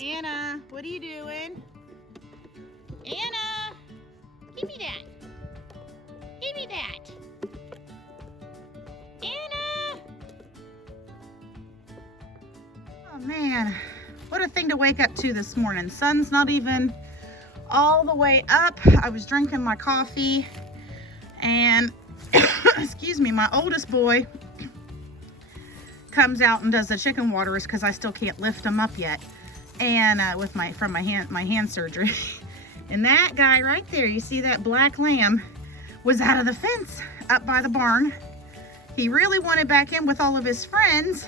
Anna, what are you doing? Anna, give me that. Give me that. Anna! Oh man, what a thing to wake up to this morning. Sun's not even all the way up. I was drinking my coffee and excuse me, my oldest boy comes out and does the chicken waters because I still can't lift them up yet, and with my hand surgery. And that guy right there, you see that black lamb, was out of the fence up by the barn. He really wanted back in with all of his friends,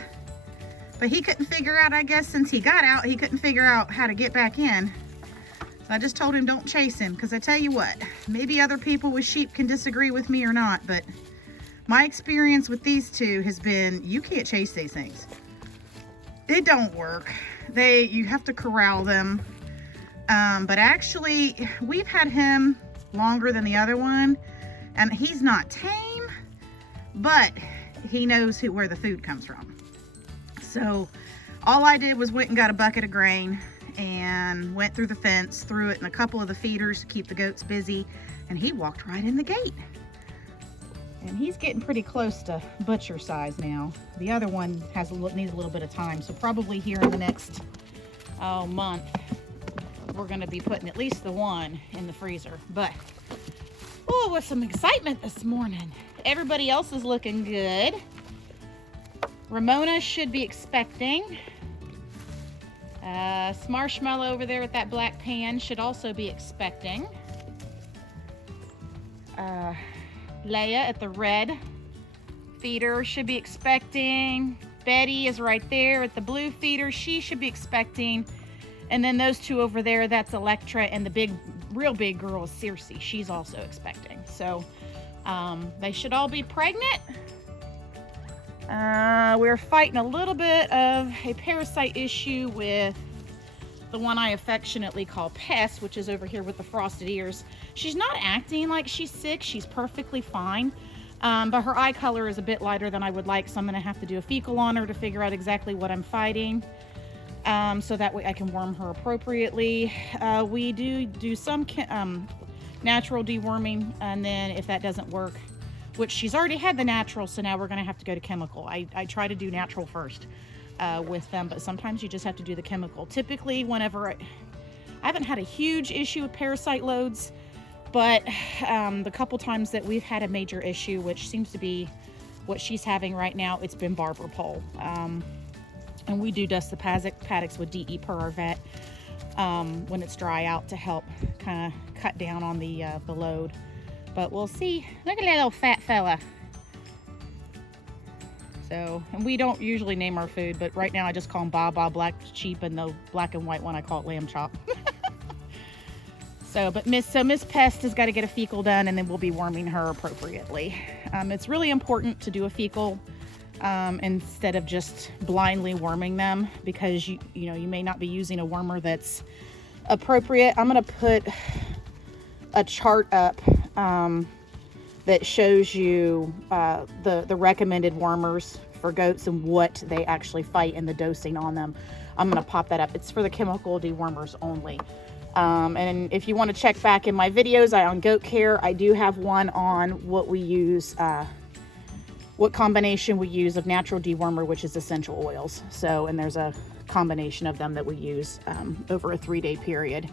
but he couldn't figure out, I guess since he got out, he couldn't figure out how to get back in. So I just told him don't chase him, because I tell you what, maybe other people with sheep can disagree with me or not, but my experience with these two has been, you can't chase these things. It don't work. You have to corral them. But actually, we've had him longer than the other one, and he's not tame, but he knows where the food comes from. So all I did was went and got a bucket of grain and went through the fence, threw it in a couple of the feeders to keep the goats busy, and he walked right in the gate. And he's getting pretty close to butcher size now. The other one needs a little bit of time, so probably here in the next month, we're gonna be putting at least the one in the freezer. But, oh, with some excitement this morning. Everybody else is looking good. Ramona should be expecting. Marshmallow over there with that black pan should also be expecting. Leia at the red feeder should be expecting. Betty is right there at the blue feeder. She should be expecting. And then those two over there, that's Electra, and the real big girl is Circe. She's also expecting. So they should all be pregnant. We're fighting a little bit of a parasite issue with the one I affectionately call Pest, which is over here with the frosted ears. She's not acting like she's sick. She's perfectly fine. But her eye color is a bit lighter than I would like, so I'm going to have to do a fecal on her to figure out exactly what I'm fighting, so that way I can worm her appropriately. We do some natural deworming, and then if that doesn't work, which she's already had the natural, so now we're going to have to go to chemical. I try to do natural first with them, but sometimes you just have to do the chemical. Typically, whenever I haven't had a huge issue with parasite loads, but the couple times that we've had a major issue, which seems to be what she's having right now, it's been barber pole. And we do dust the paddocks with DE per our vet when it's dry out to help kind of cut down on the load. But we'll see. Look at that little fat fella. So, and we don't usually name our food, but right now I just call him Baba Black Sheep, and the black and white one I call it Lamb Chop. So Miss Pest has got to get a fecal done, and then we'll be worming her appropriately. It's really important to do a fecal instead of just blindly worming them, because you may not be using a wormer that's appropriate. I'm going to put a chart up that shows you the recommended wormers for goats and what they actually fight and the dosing on them. I'm going to pop that up. It's for the chemical dewormers only. And if you want to check back in my videos on goat care, I do have one on what we use, what combination we use of natural dewormer, which is essential oils. So, and there's a combination of them that we use over a 3-day period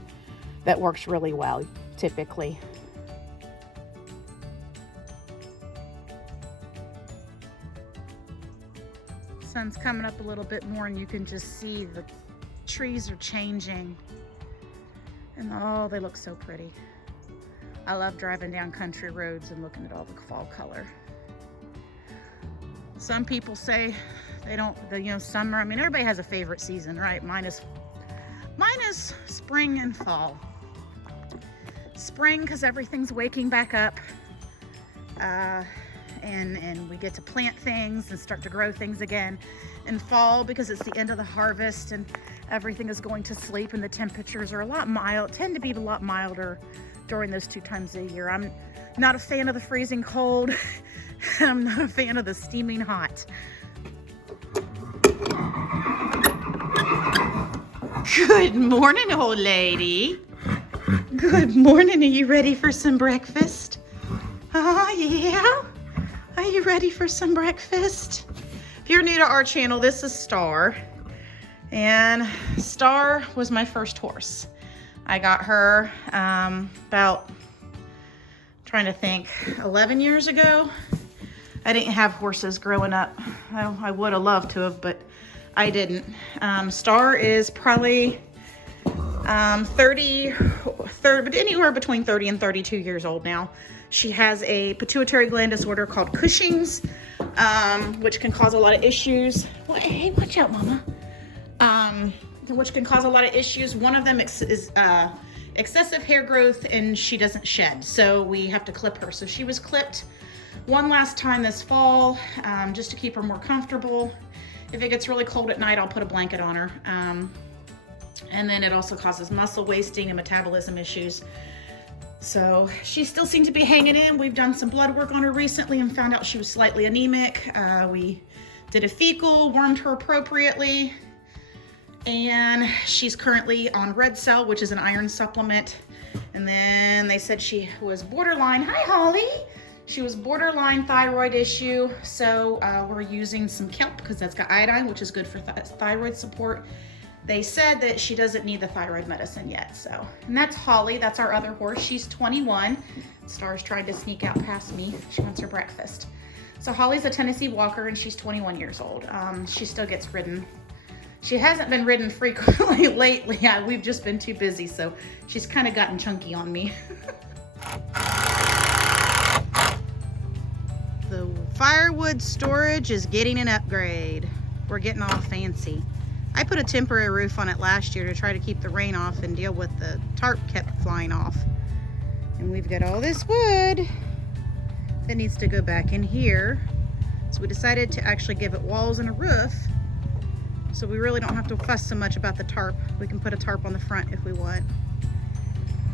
that works really well, typically. Sun's coming up a little bit more, and you can just see the trees are changing. And oh, they look so pretty. I love driving down country roads and looking at all the fall color. Some people say they don't, summer, I mean, everybody has a favorite season, right? Mine is spring and fall. Spring, because everything's waking back up. And we get to plant things and start to grow things again. And fall, because it's the end of the harvest and everything is going to sleep, and the temperatures are tend to be a lot milder during those 2 times a year. I'm not a fan of the freezing cold. I'm not a fan of the steaming hot. Good morning, old lady. Good morning. Are you ready for some breakfast? Oh, yeah? Are you ready for some breakfast? If you're new to our channel, this is Star. And Star was my first horse. I got her about, trying to think, 11 years ago. I didn't have horses growing up. I would have loved to have, but I didn't. Star is probably 30, but anywhere between 30 and 32 years old now. She has a pituitary gland disorder called Cushing's, which can cause a lot of issues. Well, hey, watch out, mama. Which can cause a lot of issues. One of them is excessive hair growth, and she doesn't shed, so we have to clip her. So she was clipped one last time this fall, just to keep her more comfortable. If it gets really cold at night, I'll put a blanket on her. And then it also causes muscle wasting and metabolism issues. So she still seemed to be hanging in. We've done some blood work on her recently and found out she was slightly anemic. We did a fecal, wormed her appropriately, and she's currently on Red Cell, which is an iron supplement. And then they said she was borderline, hi Holly, she was borderline thyroid issue. So we're using some kelp because that's got iodine, which is good for thyroid support. They said that she doesn't need the thyroid medicine yet. So, and that's Holly, that's our other horse. She's 21. Star's trying to sneak out past me. She wants her breakfast. So Holly's a Tennessee Walker and she's 21 years old. She still gets ridden. She hasn't been ridden frequently lately. We've just been too busy. So she's kind of gotten chunky on me. The firewood storage is getting an upgrade. We're getting all fancy. I put a temporary roof on it last year to try to keep the rain off and deal with the tarp kept flying off. And we've got all this wood that needs to go back in here. So we decided to actually give it walls and a roof. So we really don't have to fuss so much about the tarp. We can put a tarp on the front if we want.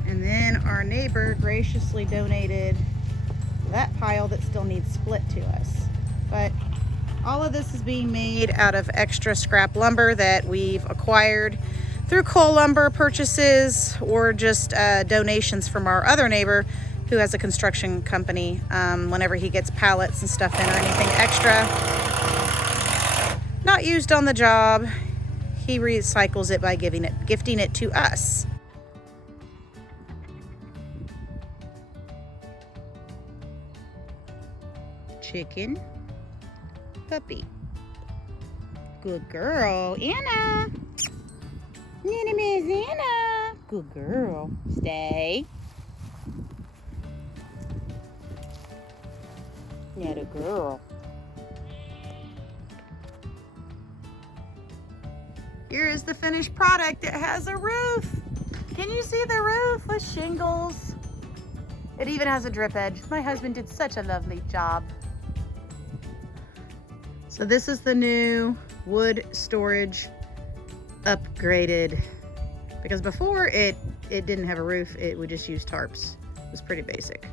And then our neighbor graciously donated that pile that still needs split to us. But all of this is being made out of extra scrap lumber that we've acquired through coal lumber purchases or just donations from our other neighbor who has a construction company. Whenever he gets pallets and stuff in or anything extra not used on the job, he recycles it by gifting it to us. Chicken. Puppy. Good girl. Anna. Nana, Miss Anna. Good girl. Stay. Yeah, the girl. Here is the finished product. It has a roof. Can you see the roof with shingles? It even has a drip edge. My husband did such a lovely job. So this is the new wood storage upgraded, because before it didn't have a roof. It would just use tarps. It was pretty basic.